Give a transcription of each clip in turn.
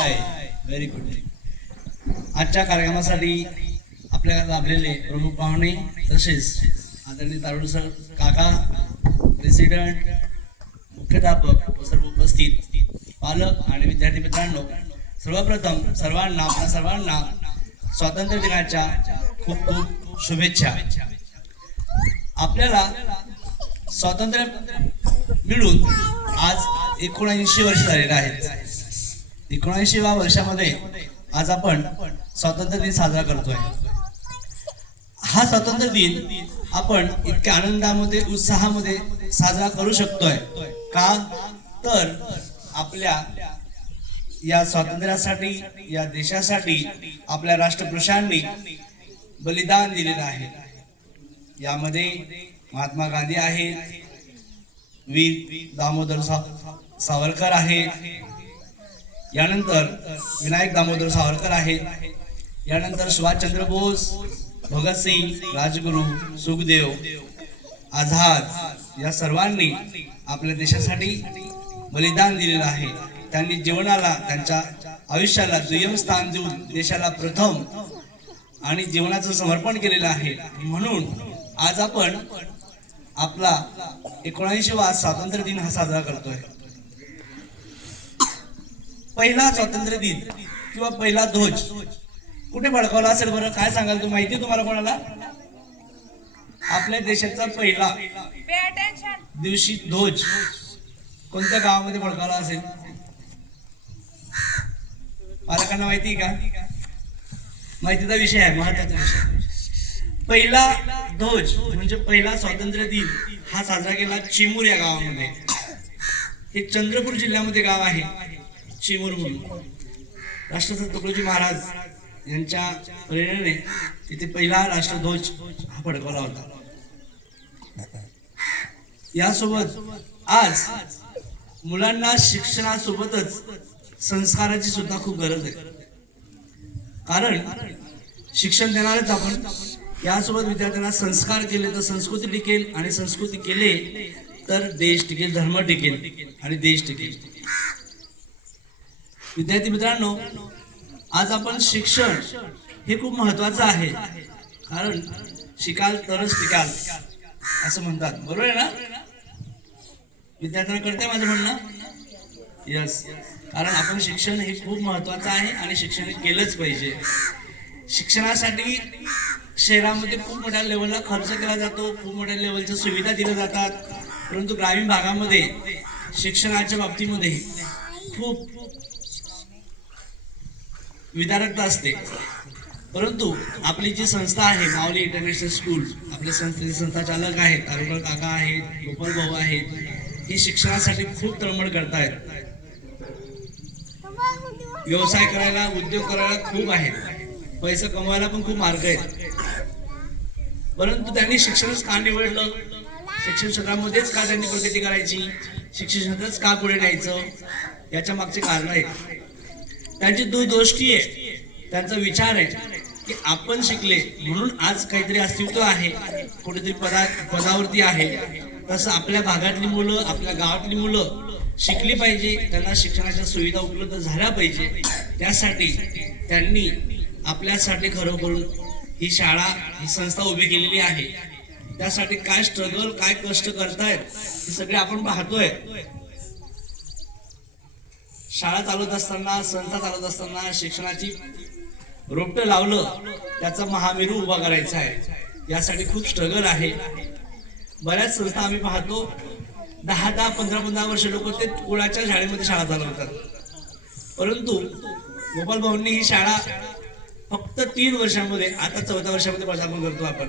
High very good आजच्या कार्यक्रमासाठी आपल्याला लाभलेले प्रमुख पाहुणे तसेच आदरणीय तारुण सर काका प्रेसिडेंट मुख्याध्यापक व सर्व उपस्थित पालक आणि विद्यार्थी मित्रांनो सर्वप्रथम सर्वांना आपल्या सर्वांना स्वातंत्र्य दिनाच्या खूप खूप शुभेच्छा. आपल्याला स्वातंत्र्य मिळून आज एकोणऐंशी वर्ष झालेले आहेत एकोणऐंशीव्या वर्षामध्ये आज आपण स्वातंत्र्य दिन साजरा करतोय. हा स्वातंत्र्य दिन आपण इतक्या आनंदामध्ये उत्साहामध्ये साजरा करू शकतोय. का? तर आपल्या या स्वातंत्र्यासाठी या देशासाठी आपल्या राष्ट्रपुरुषांनी बलिदान दिलेलं आहे. यामध्ये महात्मा गांधी आहेत वीर दामोदर सा सावरकर आहेत यानंतर विनायक दामोदर सावरकर आहेत यानंतर सुभाषचंद्र बोस भगतसिंग राजगुरू सुखदेव आझाद या सर्वांनी आपल्या देशासाठी बलिदान दिलेलं आहे. त्यांनी जीवनाला त्यांच्या आयुष्याला दुय्यम स्थान देऊन देशाला प्रथम आणि जीवनाचं समर्पण केलेलं आहे. म्हणून आज आपण आपला एकोणऐंशीवा स्वातंत्र्य दिन हा साजरा करतोय. पहिला स्वातंत्र्य दिन किंवा पहिला ध्वज कुठे फडकवला असेल बरं? काय सांगाल तू? माहिती आहे तुम्हाला कोणाला? आपल्या देशाचा पहिला दिवशी ध्वज कोणत्या गावामध्ये फडकवला असेल? पालकांना माहिती का? माहितीचा विषय आहे महत्त्वाचा विषय पहिला ध्वज म्हणजे पहिला स्वातंत्र्य दिन हा साजरा केला चिमूर या गावामध्ये. हे चंद्रपूर जिल्ह्यामध्ये गाव आहे. चिमूर म्हणून. राष्ट्रसंत तुकडोजी महाराज यांच्या प्रेरणेने तिथे पहिला राष्ट्रध्वज हा फडकवला होता. यासोबत आज मुलांना शिक्षणासोबतच संस्काराची सुद्धा खूप गरज आहे. कारण शिक्षण देणारच आपण. यासोबत विद्यार्थ्यांना संस्कार केले तर संस्कृती टिकेल आणि संस्कृती केले तर देश टिकेल धर्म टिकेल आणि देश टिकेल. विद्यार्थी मित्रांनो आज आपण शिक्षण हे खूप महत्वाचं आहे. कारण शिकाल तरच टिकाल असं म्हणतात. बरोबर आहे ना? विद्यार्थ्यांना कळतंय माझं म्हणणं? यस कारण आपण शिक्षण हे खूप महत्वाचं आहे आणि शिक्षण हे केलंच पाहिजे. शिक्षणासाठी शहरामध्ये खूप मोठ्या लेवलला खर्च केला जातो खूप मोठ्या लेवलच्या सुविधा दिल्या जातात. परंतु ग्रामीण भागामध्ये शिक्षणाच्या बाबतीमध्ये खूप विदारकता असते. परंतु आपली जी संस्था आहे माऊली इंटरनॅशनल स्कूल आपल्या संस्थेचे संस्थाचालक आहेत अरुण काका आहेत गोपाल भाऊ आहेत हे शिक्षणासाठी खूप तळमळ करतायत. व्यवसाय करायला उद्योग करायला खूप आहेत. पैसे कमवायला पण खूप मार्ग आहेत. परंतु त्यांनी शिक्षणच का निवडलं? शिक्षण क्षेत्रामध्येच का त्यांनी प्रगती करायची? शिक्षण क्षेत्रातच का पुढे न्यायचं? याच्या मागचे कारण आहेत. त्यांची दूरदृष्टी आहे त्यांचा विचार आहे की आपण शिकले म्हणून आज काहीतरी अस्तित्व आहे कुठेतरी पदा पदावरती आहे. तसं आपल्या भागातली मुलं आपल्या गावातली मुलं शिकली पाहिजे त्यांना शिक्षणाच्या सुविधा उपलब्ध झाल्या पाहिजे. त्यासाठी त्यांनी आपल्यासाठी खरोखर ही शाळा ही संस्था उभी केलेली आहे. त्यासाठी काय स्ट्रगल काय कष्ट करतायत हे सगळे आपण पाहतोय. शाळा चालवत असताना संस्था चालवत असताना शिक्षणाची रोपटं लावलं त्याचा महामेरू उभा करायचा आहे. यासाठी खूप स्ट्रगल आहे. बऱ्याच संस्था आम्ही पाहतो दहा दहा पंधरा पंधरा वर्ष लोक ते कुळाच्या शाळेमध्ये शाळा चालवतात. परंतु गोपाल भाऊंनी ही शाळा फक्त तीन वर्षामध्ये आता चौथ्या वर्षामध्ये पदार्पण करतो आपण.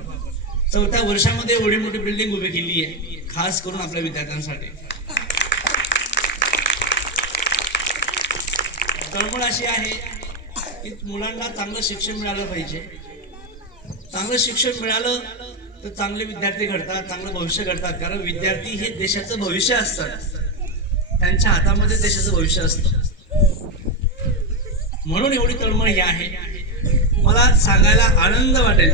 चौथ्या वर्षामध्ये एवढी मोठी बिल्डिंग उभी केली आहे खास करून आपल्या विद्यार्थ्यांसाठी. तळमळ अशी आहे की मुलांना चांगलं शिक्षण मिळालं पाहिजे. चांगलं शिक्षण मिळालं तर चांगले विद्यार्थी घडतात चांगलं भविष्य घडतात. कारण विद्यार्थी हे देशाचं भविष्य असतात. त्यांच्या हातामध्ये देशाचं भविष्य असतं. म्हणून एवढी तळमळ ही आहे. मला सांगायला आनंद वाटेल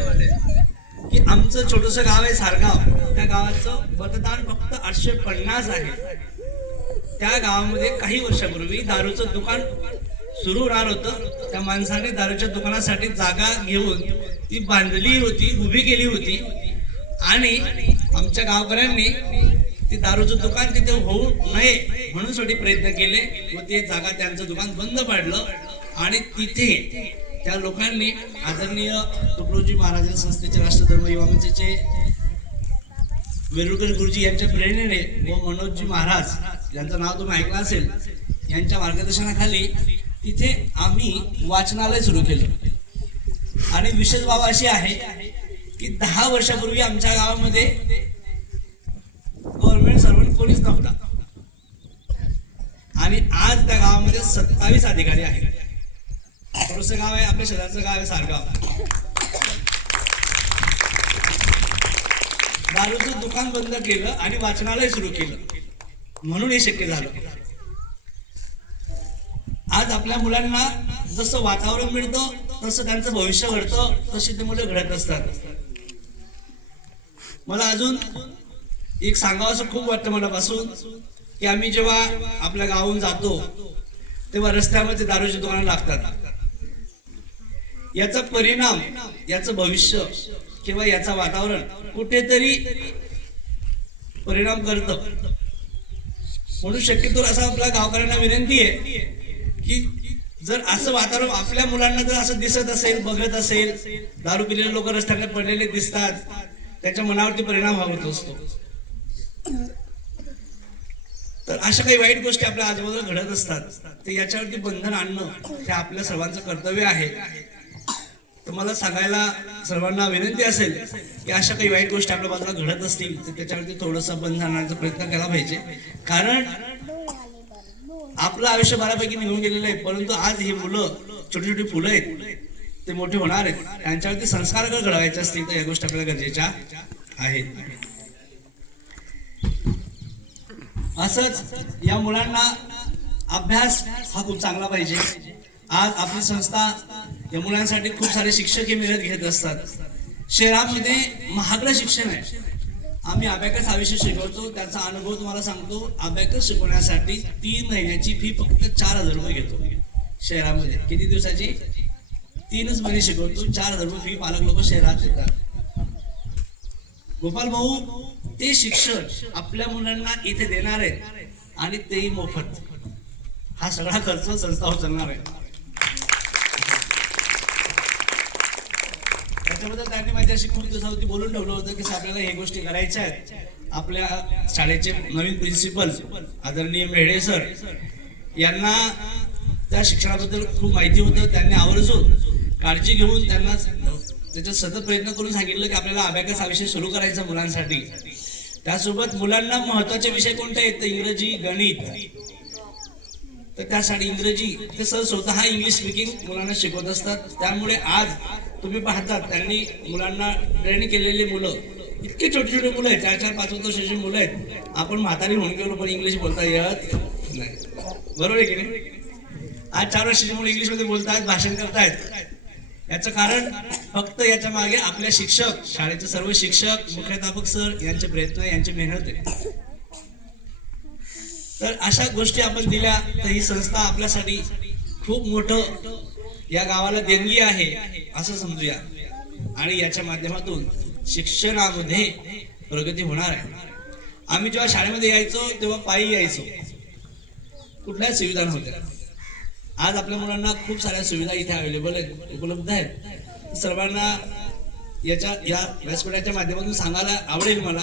की आमचं छोटस गाव आहे सारगाव. त्या गावाचं मतदान फक्त आठशे पन्नास आहे. त्या गावामध्ये काही वर्षापूर्वी दारूचं दुकान सुरू होणार होतं. त्या माणसाने दारूच्या दुकानासाठी जागा घेऊन ती बांधली होती उभी केली होती. आणि आमच्या गावकऱ्यांनी ती दारूचं दुकान तिथे होऊ नये म्हणून साठी प्रयत्न केले व ते जागा त्यांचं दुकान बंद पाडलं. आणि तिथे त्या लोकांनी आदरणीय तुकडोजी महाराज संस्थेचे राष्ट्रधर्म युवा मंचाचे वेरुळकर गुरुजी यांच्या प्रेरणेने व मनोजजी महाराज यांचं नाव तुम्ही ऐकलं असेल यांच्या मार्गदर्शनाखाली तिथे आम्ही वाचनालय सुरू केलं. आणि विशेष बाब अशी आहे की दहा वर्षापूर्वी आमच्या गावामध्ये गव्हर्नमेंट सर्वंट कोणीच नव्हता. आणि आज त्या गावामध्ये सत्तावीस अधिकारी आहेत. थोडंसं गाव आहे आपल्या शेजारचं गाव आहे सारगाव. दारूचं दुकान बंद केलं आणि वाचनालय सुरू केलं. म्हणून हे शक्य झालं. आज आपल्या मुलांना जसं वातावरण मिळतं तसं त्यांचं भविष्य घडतं तशी ते मुलं घडत असतात. मला अजून एक सांगावं असं खूप वाटतं मनापासून की आम्ही जेव्हा आपल्या गावाहून जातो तेव्हा रस्त्यामध्ये दारूची दुकानं लागतात. याचा परिणाम याचं भविष्य किंवा याचं वातावरण कुठेतरी परिणाम करतं. म्हणून शक्यतो असा आपल्या गावकऱ्यांना विनंती आहे की जर असं वातावरण आपल्या मुलांना जर असं दिसत असेल बघत असेल दारू पिलेले लोक रस्त्याने पडलेले दिसतात त्याच्या मनावरती परिणाम होत असतो. तर अशा काही वाईट गोष्टी आपल्या आजूबाजूला घडत असतात तर याच्यावरती बंधन आणणं हे आपल्या सर्वांचं कर्तव्य आहे. तर मला सांगायला सर्वांना विनंती असेल की अशा काही वाईट गोष्टी आपल्या बाजूला घडत असतील तर त्याच्यावरती थोडंसं बंधन आणण्याचा प्रयत्न केला पाहिजे. कारण आपलं आयुष्य बऱ्यापैकी निघून गेलेलं आहे परंतु आज ही मुलं छोटी छोटी फुलं आहेत ते मोठे होणार आहेत. त्यांच्यावरती संस्कार जर घडवायचे असतील तर या गोष्टी आपल्याला गरजेच्या आहेत. असंच या मुलांना अभ्यास हा खूप चांगला पाहिजे. आज आपली संस्था या मुलांसाठी खूप सारे शिक्षक हे मेहनत घेत असतात. शहरामध्ये महागडं शिक्षण आहे. आम्ही अबॅकस हा विषय शिकवतो त्याचा अनुभव तुम्हाला सांगतो. अभ्याकस शिकवण्यासाठी तीन महिन्याची फी फक्त चार हजार रुपये घेतो. शहरामध्ये किती दिवसाची? तीनच महिने शिकवतो चार हजार रुपये फी पालक लोक शहरात देतात. गोपाल भाऊ ते शिक्षण आपल्या मुलांना इथे देणार आहेत आणि तेही मोफत. हा सगळा खर्च संस्था उचलणार आहे. त्याच्याबद्दल त्यांनी माझ्याशी खूप दिवसावरती बोलून ठेवलं होतं की आपल्याला हे गोष्टी करायच्या आहेत. आपल्या शाळेचे नवीन प्रिन्सिपल आदरणीय मेढे सर यांना त्या शिक्षणाबद्दल खूप माहिती होतं त्यांनी आवर्जून काळजी घेऊन त्यांना त्याच्यात सतत प्रयत्न करून सांगितलं की आपल्याला अभ्यास हा विषय सुरू करायचा मुलांसाठी. त्यासोबत मुलांना महत्त्वाचे विषय कोणते आहेत? तर इंग्रजी गणित. तर त्यासाठी इंग्रजी ते सर स्वतः इंग्लिश स्पीकिंग मुलांना शिकवत असतात. त्यामुळे आज तुम्ही पाहतात त्यांनी मुलांना ट्रेन केलेली मुलं इतकी छोटी छोटी मुलं आहेत चार चार पाच पाच वर्षाची मुलं आहेत. आपण म्हातारी होऊन गेलो पण इंग्लिश बोलता येत नाही. बरोबर आहे की नाही? आज चार वर्षाची मुलं इंग्लिशमध्ये बोलतायत भाषण करतायत. याचं कारण फक्त याच्या मागे आपल्या शिक्षक शाळेचे सर्व शिक्षक मुख्याध्यापक सर यांचे प्रयत्न यांची मेहनत आहे. तर अशा गोष्टी आपण दिल्या तर ही संस्था आपल्यासाठी खूप मोठं या गावाला देणगी आहे. असं समजूया. आणि याच्या माध्यमातून शिक्षणामध्ये प्रगती होणार आहे. आम्ही जेव्हा शाळेमध्ये यायचो तेव्हा पायी यायचो. कुठल्याच सुविधा नव्हत्या. आज आपल्या मुलांना खूप साऱ्या सुविधा इथे अवेलेबल आहेत उपलब्ध आहेत. सर्वांना याच्या या व्यासपीठाच्या माध्यमातून सांगायला आवडेल मला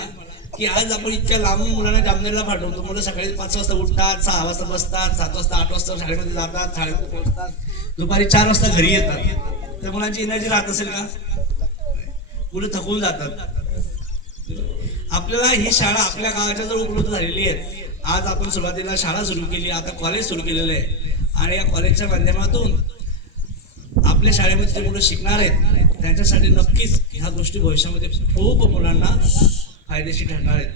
की आज आपण इतक्या लांबून मुलांना जामनेरला पाठवतो. मुलं सकाळी पाच वाजता उठतात सहा वाजता बसतात सात वाजता आठ वाजता शाळेमध्ये जातात शाळेमध्ये पोहोचतात. दुपारी चार वाजता घरी येतात. त्या मुलांची एनर्जी राहत असेल का? मुलं थकून जातात. आपल्याला ही शाळा आपल्या गावाच्या जवळ उपलब्ध झालेली आहे आज आपण सुरुवातीला शाळा सुरू केली आता कॉलेज सुरू केलेलं आहे. आणि या कॉलेजच्या माध्यमातून आपल्या शाळेमध्ये जे मुलं शिकणार आहेत त्यांच्यासाठी नक्कीच ह्या गोष्टी भविष्यामध्ये खूप मुलांना फायदेशीर ठरणार आहेत.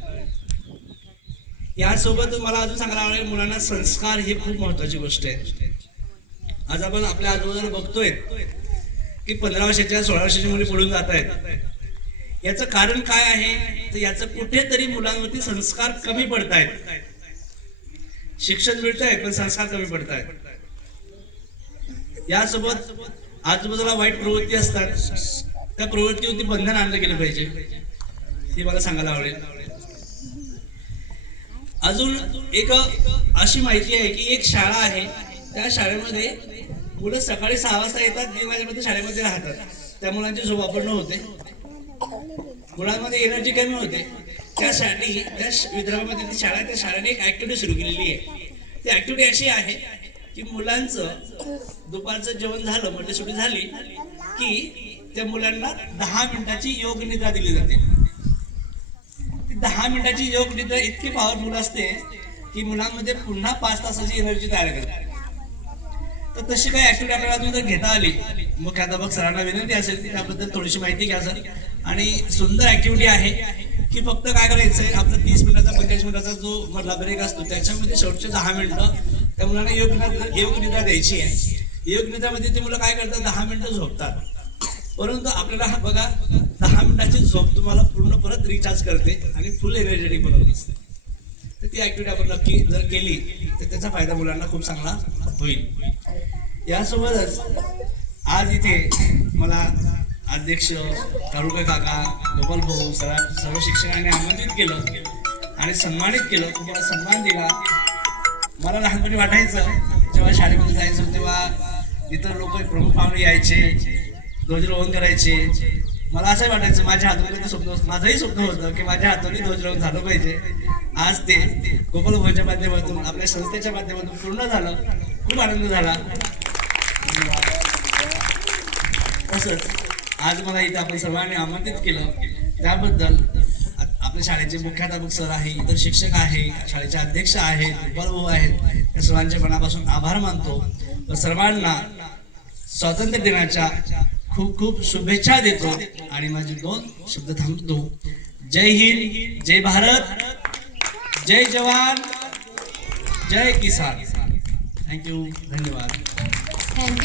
यासोबत मला अजून सांगायला आवडेल मुलांना संस्कार ही खूप महत्वाची गोष्ट आहे. आज आपण आपल्या आजूबाजूला बघतोय की पंधरा वर्षाच्या सोळा वर्षाच्या मुली पळून जात आहेत. याचं कारण काय आहे? तर याचं कुठेतरी मुलांवरती संस्कार कमी पडत आहेत शिक्षण मिळत आहे पण संस्कार कमी पडत आहेत यासोबत आजूबाजूला वाईट प्रवृत्ती असतात. त्या प्रवृत्तीवरती बंधन आणलं गेलं पाहिजे. हे मला सांगायला आवडेल. अजून एक अशी माहिती आहे की एक शाळा आहे. त्या शाळेमध्ये मुलं सकाळी सहा वाजता येतात जे माझ्यामध्ये शाळेमध्ये राहतात. त्या मुलांची झोप आपण होते मुलांमध्ये एनर्जी कमी होते. त्यासाठी त्या विदर्भामध्ये ती शाळा त्या शाळेने एक ऍक्टिव्हिटी सुरू केलेली आहे. ती ऍक्टिव्हिटी अशी आहे की मुलांचं दुपारचं जेवण झालं म्हणजे सुट्टी झाली की त्या मुलांना दहा मिनिटाची योग निद्रा दिली जाते. ती दहा मिनिटाची योग निद्रा इतकी पॉवरफुल असते की मुलांमध्ये पुन्हा पाच तासाची एनर्जी तयार करते तर तशी काही ऍक्टिव्हिटी आपल्याला अजून जर घेता आली. मुख्याध्यापक सरांना विनंती असेल की त्याबद्दल थोडीशी माहिती घ्या सर. आणि सुंदर ऍक्टिव्हिटी आहे की फक्त काय करायचं आहे आपला तीस मिनिटाचा पंचेचाळीस मिनिटाचा जो मधला ब्रेक असतो त्याच्यामध्ये शेवटचे दहा मिनिटं त्या मुलांना योग निद्रा योग निद्रा द्यायची आहे. योग निद्रामध्ये ते मुलं काय करतात दहा मिनिटं झोपतात. परंतु आपल्याला हा बघा दहा मिनिटाची झोप तुम्हाला पूर्ण परत रिचार्ज करते आणि फुल एनर्जेटिक बनवत. असते तर ती ऍक्टिव्हिटी आपण नक्की जर केली तर त्याचा फायदा मुलांना खूप चांगला होईल. यासोबतच आज इथे मला अध्यक्ष तारुका काका गोपाल भाऊ सरा सर्व शिक्षकांनी आमंत्रित केलं आणि सन्मानित केलं. तुम्हाला सन्मान दिला. मला लहानपणी वाटायचं जेव्हा शाळेमध्ये जायचं तेव्हा इतर लोक प्रमुख पाहुणे यायचे ध्वजरोहण करायचे. मला असंही वाटायचं माझ्या हातून ते स्वप्न माझंही स्वप्न होतं की माझ्या हातोरी ध्वजरोहण झालं पाहिजे. आज ते गोपाल भाऊच्या माध्यमातून आपल्या संस्थेच्या माध्यमातून पूर्ण झालं. खूप आनंद झाला. तसंच आज मला इथं आपण सर्वांनी आमंत्रित केलं. त्याबद्दल आपल्या शाळेचे मुख्याध्यापक सर आहे इतर शिक्षक आहे शाळेचे अध्यक्ष आहेत गोपाल भाऊ आहेत त्या सर्वांच्या मनापासून आभार मानतो. व सर्वांना स्वातंत्र्य दिनाच्या खूप खूप शुभेच्छा देतो आणि माझे दोन शब्द थांबतो. जय हिंद जय भारत जय जवान जय किसान. थँक्यू धन्यवाद. and